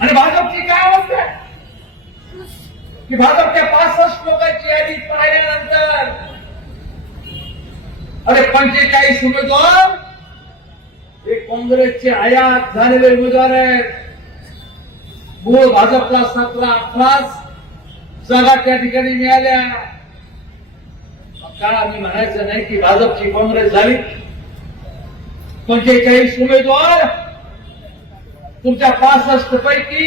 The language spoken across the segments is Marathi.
आणि भाजपची काय अवस्था? की भाजपच्या पासष्ट लोकांची यादी पाहिल्यानंतर अरे पंचेचाळीस उमेदवार हे काँग्रेसचे आयात झालेले उमेदवार आहेत. मूळ भाजपला सतरा अठराच जागा त्या ठिकाणी मिळाल्या. मग आम्ही म्हणायचं नाही की भाजपची काँग्रेस झाली. पंचेचाळीस उमेदवार तुमच्या पासष्ट पैकी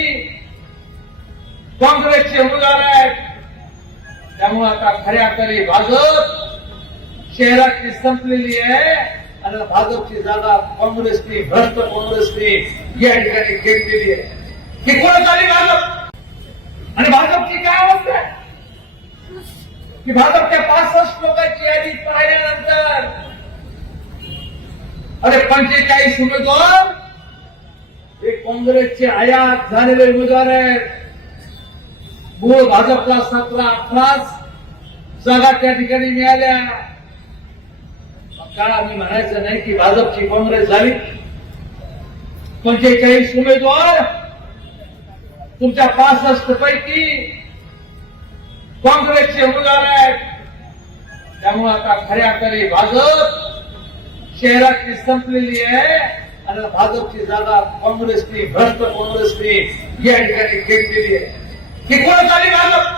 काँग्रेसचे उमेदवार आहेत. त्यामुळे आता खऱ्या खरी भाजप शहरातली संपलेली आहे. आणि भाजपची जागा काँग्रेसनी भ्रष्ट काँग्रेसनी या ठिकाणी घेतलेली आहे. ही कोण आली भाजप? आणि भाजपची काय अवस्था आहे? की भाजपच्या पासष्ट लोकांची यादी पाहिल्यानंतर अरे पंचेचाळीस उमेदवार काँग्रेसचे आयात झालेले उमेदवार आहेत. मूळ भाजपला सतरा अठराच जागा त्या ठिकाणी मिळाल्या. मग आम्ही म्हणायचं नाही की भाजपची काँग्रेस झाली. पंचेचाळीस उमेदवार तुमच्या पासष्ट पैकी काँग्रेसचे उमेदवार आहेत. त्यामुळे आता खऱ्या खरी भाजप शहरातली संपलेली आहे. आणि भाजपची जागा काँग्रेसनी भ्रष्ट काँग्रेसनी या ठिकाणी घेतलेली आहे. ही कोण आली भाजप?